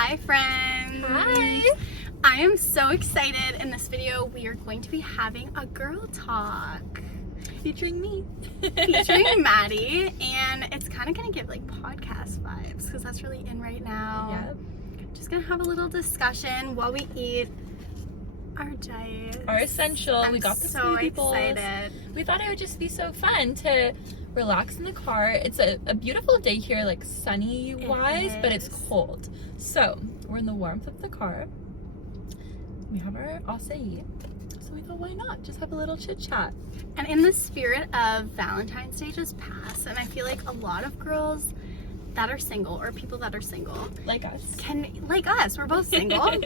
Hi friends! Hi! I am so excited. In this video we are going to be having a girl talk Featuring me. featuring Maddie, and it's kind of going to give like podcast vibes because that's really in right now. Yeah. Just going to have a little discussion while we eat our diet. Our essential. I'm We got the so smoothie bowls. excited. We thought it would just be so fun to relax in the car. It's a beautiful day here, like sunny wise, but it's cold. So we're in the warmth of the car. We have our Açai. So we thought, why not? Just have a little chit chat. And in the spirit of Valentine's Day just passed, and I feel like a lot of girls that are single, or people that are single, Like us. like us, we're both single,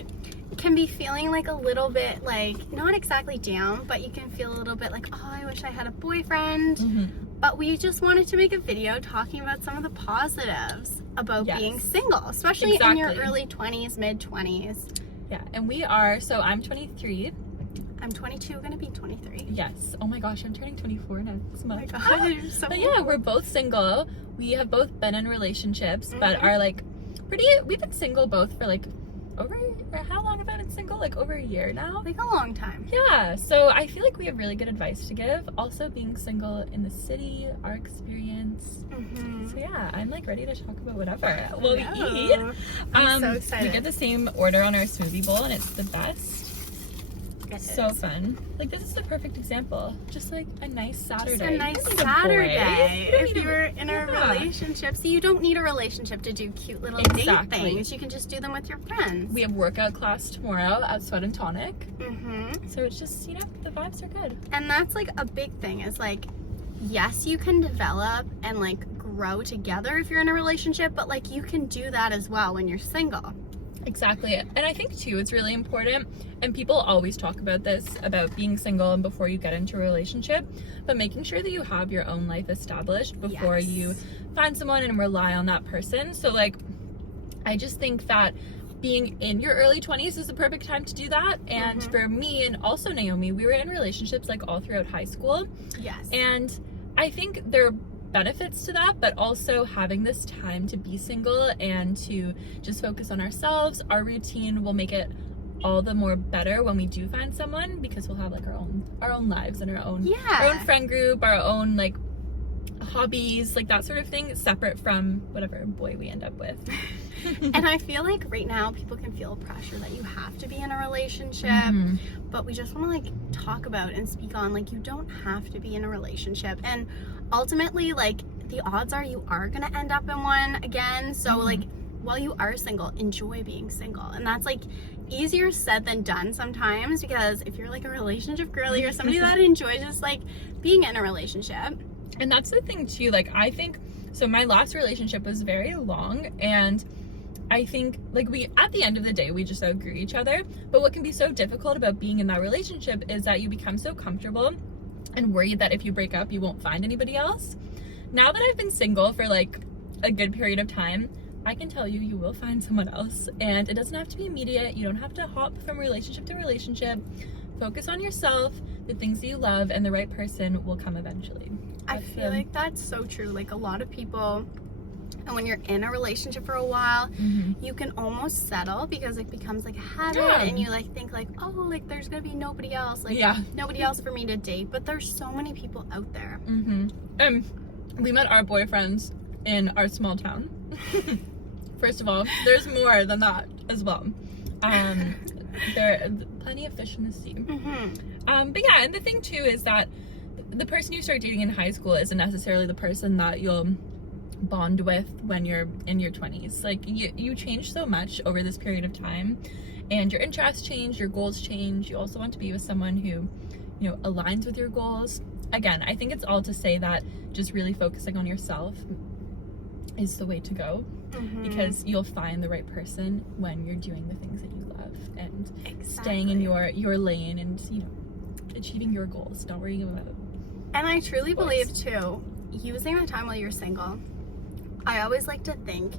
can be feeling like a little bit like, not exactly down, but you can feel a little bit like, oh, I wish I had a boyfriend. Mm-hmm. But we just wanted to make a video talking about some of the positives about being single, especially in your early 20s, mid 20s. Yeah, and we are, so I'm 23. I'm 22, gonna be 23. Yes. Oh my gosh, I'm turning 24 next month. Oh my God, you're so But yeah, we're both single. We have both been in relationships, but Mhm. are like we've been single both for like how long have I been single? Like over a year now? like a long time. Yeah, so I feel like we have really good advice to give. Also being single in the city, our experience. So yeah, I'm like ready to talk about whatever while we eat. I'm so excited. We get the same order on our smoothie bowl and it's the best. So fun. Like this is the perfect example. Just like a nice Saturday. Just a nice You don't need a boy. Saturday. You don't If need you're in a relationship, see, you don't need a relationship to do cute little date things. You can just do them with your friends. We have workout class tomorrow at Sweat and Tonic. Mm-hmm. So it's just, you know, the vibes are good. And that's like a big thing is like, yes, you can develop and like grow together if you're in a relationship, but like you can do that as well when you're single. Exactly. And I think too, it's really important, and people always talk about this, about being single and before you get into a relationship, but making sure that you have your own life established before you find someone and rely on that person. So like, I just think that being in your early 20s is the perfect time to do that. And for me and also Naomi, we were in relationships like all throughout high school. Yes. And I think there are benefits to that, but also having this time to be single and to just focus on ourselves. Our routine will make it all the more better when we do find someone, because we'll have like our own lives and our own friend group, our own like hobbies, like that sort of thing, separate from whatever boy we end up with. And I feel like right now people can feel pressure that you have to be in a relationship, but we just want to like talk about and speak on like you don't have to be in a relationship, and ultimately like the odds are you are gonna end up in one again. So like while you are single, enjoy being single. And that's like easier said than done sometimes, because if you're like a relationship girly or somebody that enjoys just like being in a relationship. And that's the thing too, like I think, so my last relationship was very long, and I think like we, at the end of the day, we just outgrew each other. But what can be so difficult about being in that relationship is that you become so comfortable and worried that if you break up, you won't find anybody else. Now that I've been single for like a good period of time, I can tell you, you will find someone else, and it doesn't have to be immediate. You don't have to hop from relationship to relationship. Focus on yourself, the things that you love, and the right person will come eventually. I feel like that's so true. Like a lot of people, and when you're in a relationship for a while, you can almost settle because it becomes like a habit, and you like think like, oh, like there's gonna be nobody else, like nobody else for me to date. But there's so many people out there. We met our boyfriends in our small town. First of all, there's more than that as well. There are plenty of fish in the sea. But yeah, and the thing too is that the person you start dating in high school isn't necessarily the person that you'll bond with when you're in your 20s. Like you change so much over this period of time, and your interests change, your goals change. You also want to be with someone who, you know, aligns with your goals. Again, I think it's all to say that just really focusing on yourself is the way to go, because you'll find the right person when you're doing the things that you love and staying in your lane and, you know, achieving your goals, not worrying about it. And I truly believe too, using the time while you're single, I always like to think,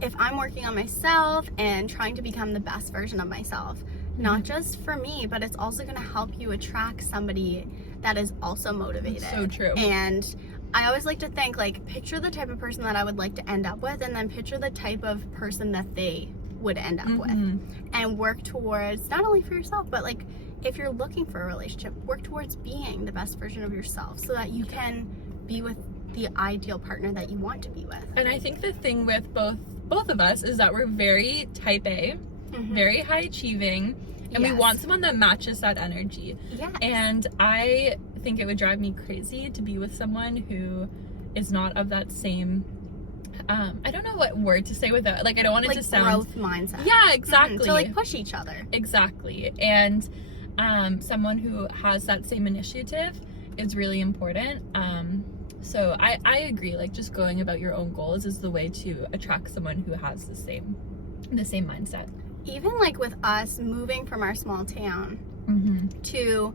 if I'm working on myself and trying to become the best version of myself, not just for me, but it's also going to help you attract somebody that is also motivated. That's so true. And I always like to think, like, picture the type of person that I would like to end up with, and then picture the type of person that they would end up with, and work towards, not only for yourself, but like if you're looking for a relationship, work towards being the best version of yourself so that you can be with the ideal partner that you want to be with. And I think the thing with both of us is that we're very type A, very high achieving, and we want someone that matches that energy. Yes. And I think it would drive me crazy to be with someone who is not of that same I don't know what word to say with it. Like, I don't want it like to sound growth mindset. Yeah, exactly. To like push each other. Exactly. And someone who has that same initiative is really important. So I agree, like just going about your own goals is the way to attract someone who has the same mindset. Even like with us moving from our small town to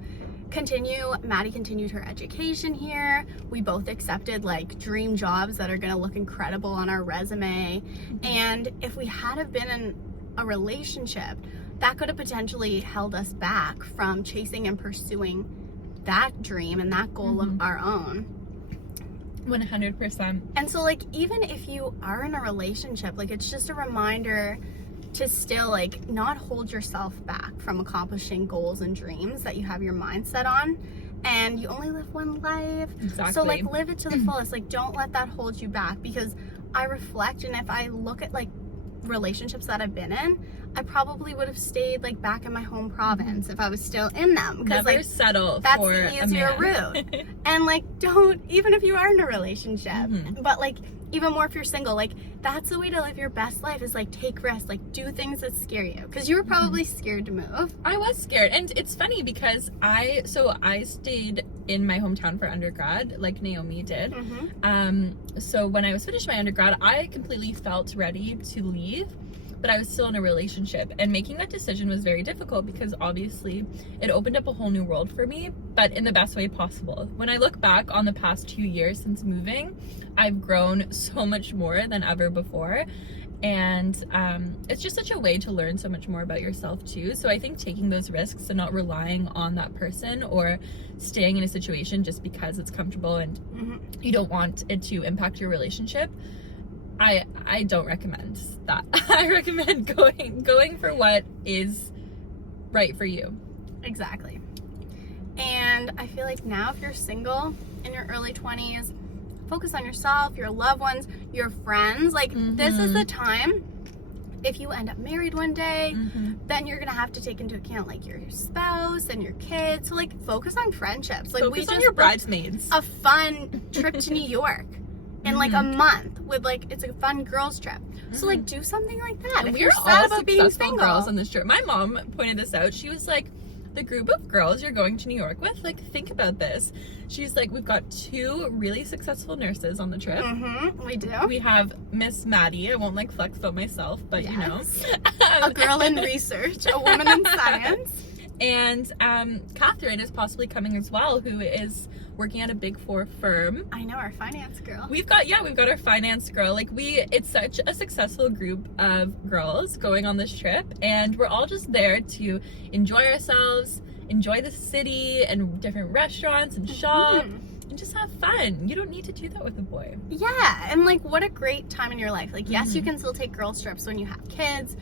Maddie continued her education here. We both accepted like dream jobs that are gonna look incredible on our resume. And if we had have been in a relationship, that could have potentially held us back from chasing and pursuing that dream and that goal of our own. 100%. And so like even if you are in a relationship, like it's just a reminder to still like not hold yourself back from accomplishing goals and dreams that you have your mindset on. And you only live one life. Exactly. So like live it to the fullest. Like don't let that hold you back, because I reflect, and if I look at like relationships that I've been in, I probably would have stayed like back in my home province if I was still in them. Because never like settle that's for the easier a man. route. And like don't, even if you are in a relationship, but like even more if you're single, like that's the way to live your best life, is like take risks, like do things that scare you, because you were probably scared to move. I was scared, and it's funny because I stayed in my hometown for undergrad like Naomi did. So when I was finishing my undergrad, I completely felt ready to leave, but I was still in a relationship, and making that decision was very difficult because obviously it opened up a whole new world for me, but in the best way possible. When I look back on the past 2 years since moving, I've grown so much more than ever before, and it's just such a way to learn so much more about yourself too. So I think taking those risks and not relying on that person or staying in a situation just because it's comfortable and you don't want it to impact your relationship, I don't recommend that. I recommend going for what is right for you. Exactly. And I feel like now if you're single in your early 20s, focus on yourself, your loved ones, your friends. Like this is the time, if you end up married one day, then you're gonna have to take into account like your spouse and your kids. So like focus on friendships. Like focus on your bridesmaids. A fun trip to New York in like a month with like, it's a fun girls trip. So like do something like that. And if we're you're all sad about being successful single, girls on this trip. My mom pointed this out. She was like, the group of girls you're going to New York with, like think about this. She's like, we've got 2 really successful nurses on the trip. We do. We have Miss Maddie. I won't like flex about myself, but you know. A girl in research, a woman in science. And Catherine is possibly coming as well, who is working at a Big 4 firm. I know, our finance girl. We've got our finance girl. Like it's such a successful group of girls going on this trip, and we're all just there to enjoy ourselves, enjoy the city and different restaurants and shop and just have fun. You don't need to do that with a boy. Yeah, and like what a great time in your life. Like yes, you can still take girls trips when you have kids,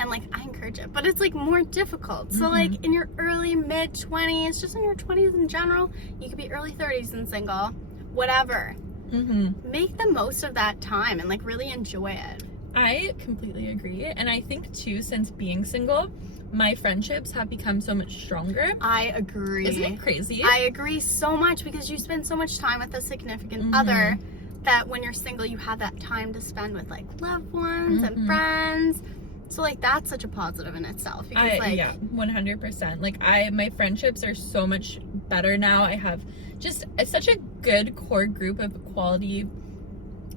and like I encourage it, but it's like more difficult. So like in your early mid 20s, just in your 20s in general, you could be early 30s and single, whatever. Make the most of that time and like really enjoy it. I completely agree. And I think too, since being single, my friendships have become so much stronger. I agree. Isn't it crazy? I agree so much, because you spend so much time with a significant other that when you're single, you have that time to spend with like loved ones and friends. So like that's such a positive in itself, because yeah, 100%. Like my friendships are so much better now. I have just such a good core group of quality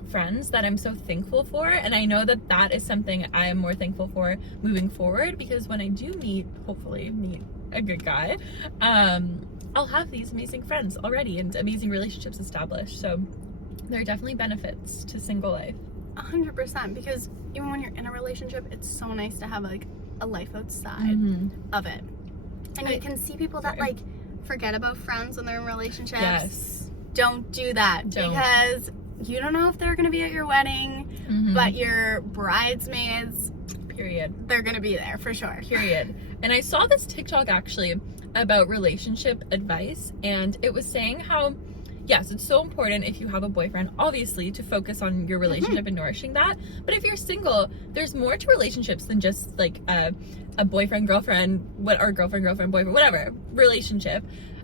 friends that I'm so thankful for, and I know that is something I am more thankful for moving forward, because when I do hopefully meet a good guy, I'll have these amazing friends already and amazing relationships established. So there are definitely benefits to single life. 100%, because even when you're in a relationship, it's so nice to have like a life outside of it, and you can see people that like forget about friends when they're in relationships. Yes, don't do that. Because you don't know if they're going to be at your wedding, but your bridesmaids Period. they're gonna be there for sure. Period. And I saw this TikTok actually about relationship advice, and it was saying how, yes, it's so important if you have a boyfriend, obviously, to focus on your relationship and nourishing that. But if you're single, there's more to relationships than just like a boyfriend, girlfriend, girlfriend, boyfriend, whatever relationship.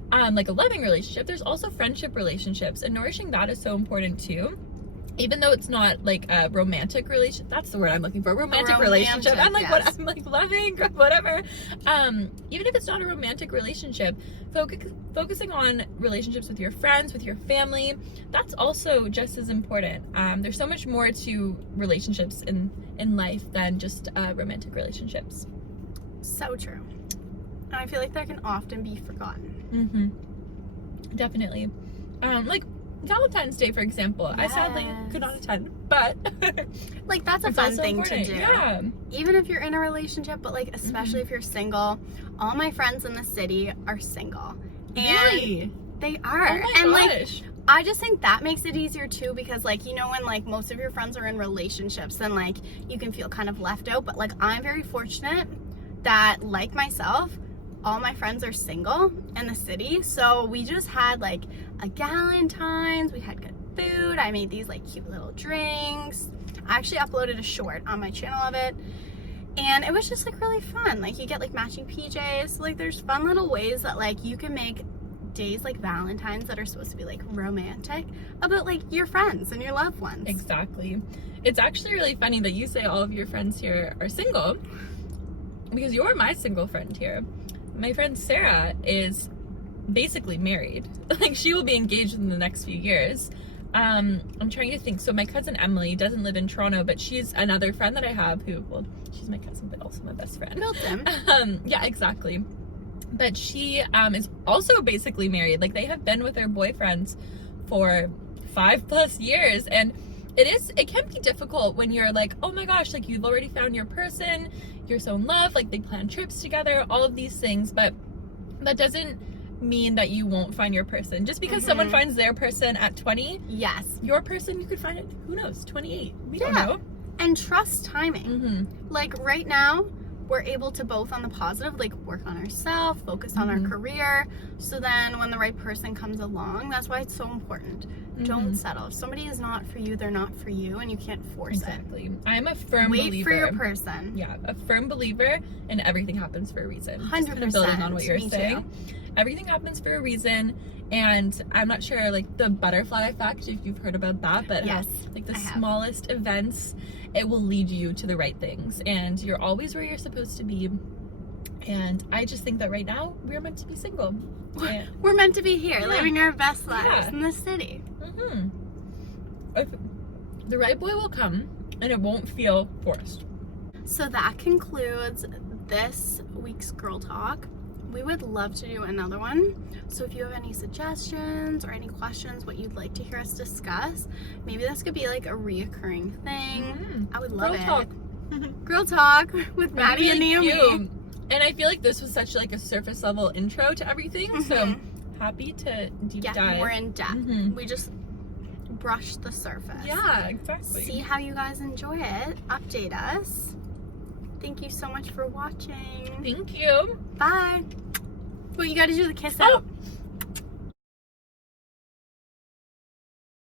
Like a loving relationship. There's also friendship relationships, and nourishing that is so important too. Even though it's not like a romantic relationship, that's the word I'm looking for, romantic relationship. I'm like, yes. what? I'm like loving, whatever. Even if it's not a romantic relationship, focusing on relationships with your friends, with your family, that's also just as important. There's so much more to relationships in life than just romantic relationships. So true. And I feel like that can often be forgotten. Definitely. Like Valentine's Day, for example. Yes. I sadly could not attend, but like that's a it's fun also thing to important. do. Yeah. Even if you're in a relationship, but like especially if you're single. All my friends in the city are single. And Really? they are. Oh my and gosh. like I just think that makes it easier too, because like, you know, when like most of your friends are in relationships, then like you can feel kind of left out. But like I'm very fortunate that, like myself, all my friends are single in the city. So we just had like a Galentine's, we had good food, I made these like cute little drinks. I actually uploaded a short on my channel of it, and it was just like really fun. Like you get like matching PJs. Like there's fun little ways that like you can make days like Valentine's that are supposed to be like romantic about like your friends and your loved ones. Exactly. It's actually really funny that you say all of your friends here are single, because you're my single friend here. My friend Sarah is basically married. Like she will be engaged in the next few years. I'm trying to think. So my cousin Emily doesn't live in Toronto, but she's another friend that I have who, well, she's my cousin, but also my best friend. Milton. Yeah, exactly. But she is also basically married. Like they have been with their boyfriends for 5+ years, and it can be difficult when you're like, oh my gosh, like you've already found your person, you're so in love, like they plan trips together, all of these things, but that doesn't mean that you won't find your person. Just because someone finds their person at 20, Yes. your person, you could find it, who knows, 28. We don't Yeah. know. And trust timing. Like right now, we're able to both on the positive, like work on ourselves, focus on our career. So then when the right person comes along, that's why it's so important. Don't settle. If somebody is not for you, they're not for you, and you can't force Exactly. I'm a firm it. Wait believer. for your person. Yeah, a firm believer, and everything happens for a reason. 100%. Just kind of building on what you're Me saying. too. Everything happens for a reason, and I'm not sure, like, the butterfly effect, if you've heard about that, but Yes, like the I have. smallest events, it will lead you to the right things, and you're always where you're supposed to be. And I just think that right now, we're meant to be single. And, We're meant to be here, living our best lives Yeah. in the city. if the right boy will come, and it won't feel forced. So that concludes this week's Girl Talk. We would love to do another one. So if you have any suggestions or any questions, what you'd like to hear us discuss, maybe this could be like a reoccurring thing. I would love Girl it. talk. Girl Talk with Maddie and Really Naomi. cute. And I feel like this was such like a surface level intro to everything. So happy to deep Yeah, dive. more in depth. We just brushed the surface. Yeah, exactly. See how you guys enjoy it. Update us. Thank you so much for watching. Thank you. Bye. Well, you gotta do the kiss Oh. out.